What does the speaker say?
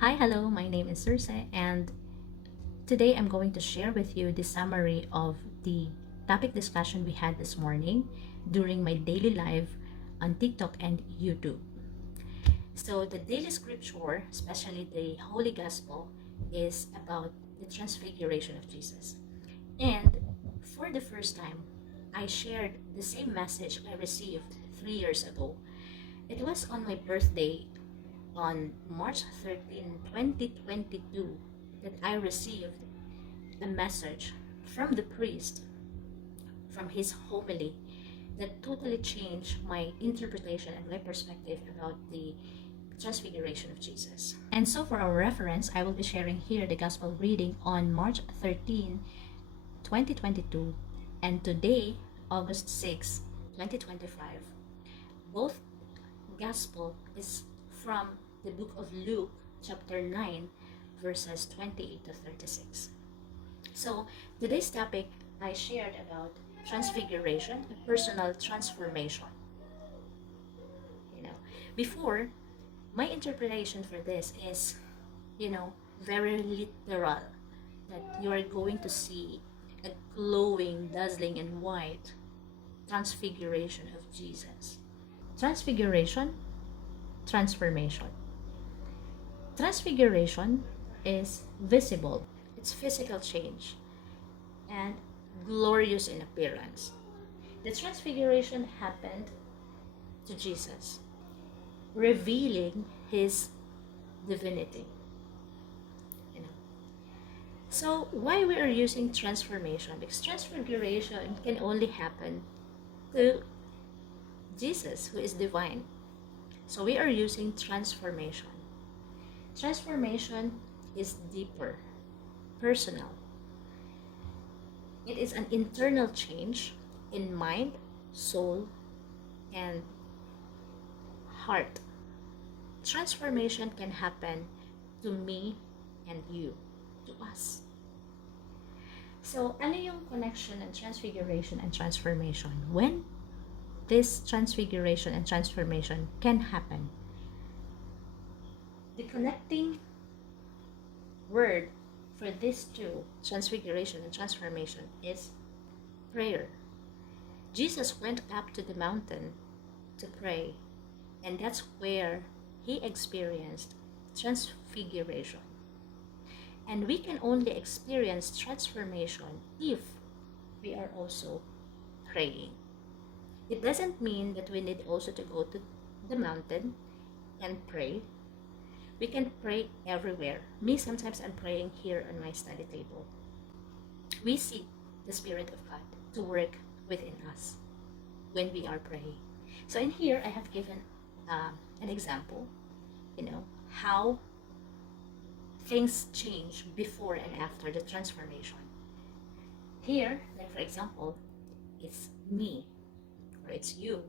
Hi, hello, my name is Circe, and today I'm going to share with you the summary of the topic discussion we had this morning during my daily life on TikTok and YouTube. So, the daily scripture, especially the Holy Gospel, is about the transfiguration of Jesus. And for the first time, I shared the same message I received 3 years ago. It was on my birthday on March 13, 2022, that I received a message from the priest, from his homily, that totally changed my interpretation and my perspective about the transfiguration of Jesus. And so, for our reference, I will be sharing here the gospel reading on March 13, 2022, and today, August 6, 2025. Both gospel is from the book of Luke, chapter 9, verses 28 to 36. So, today's topic I shared about transfiguration, a personal transformation. You know, before, my interpretation for this is, very literal, that you are going to see a glowing, dazzling, and white transfiguration of Jesus. Transfiguration, transformation. Transfiguration is visible, it's physical change, and glorious in appearance. The transfiguration happened to Jesus, revealing his divinity. You know. So why we are using transformation? Because transfiguration can only happen to Jesus, who is divine. So we are using transformation. Transformation is deeper, personal. It is an internal change in mind, soul, and heart. Transformation can happen to me and you, to us. So, ano yung connection ng transfiguration and transformation? When this transfiguration and transformation can happen, the connecting word for these two, transfiguration and transformation, is prayer. Jesus went up to the mountain to pray, and that's where he experienced transfiguration. And we can only experience transformation if we are also praying. It doesn't mean that we need also to go to the mountain and pray. We can pray everywhere. Me, sometimes I'm praying here on my study table. We seek the Spirit of God to work within us when we are praying. So in here, I have given an example, how things change before and after the transformation. Here, like for example, it's me or it's you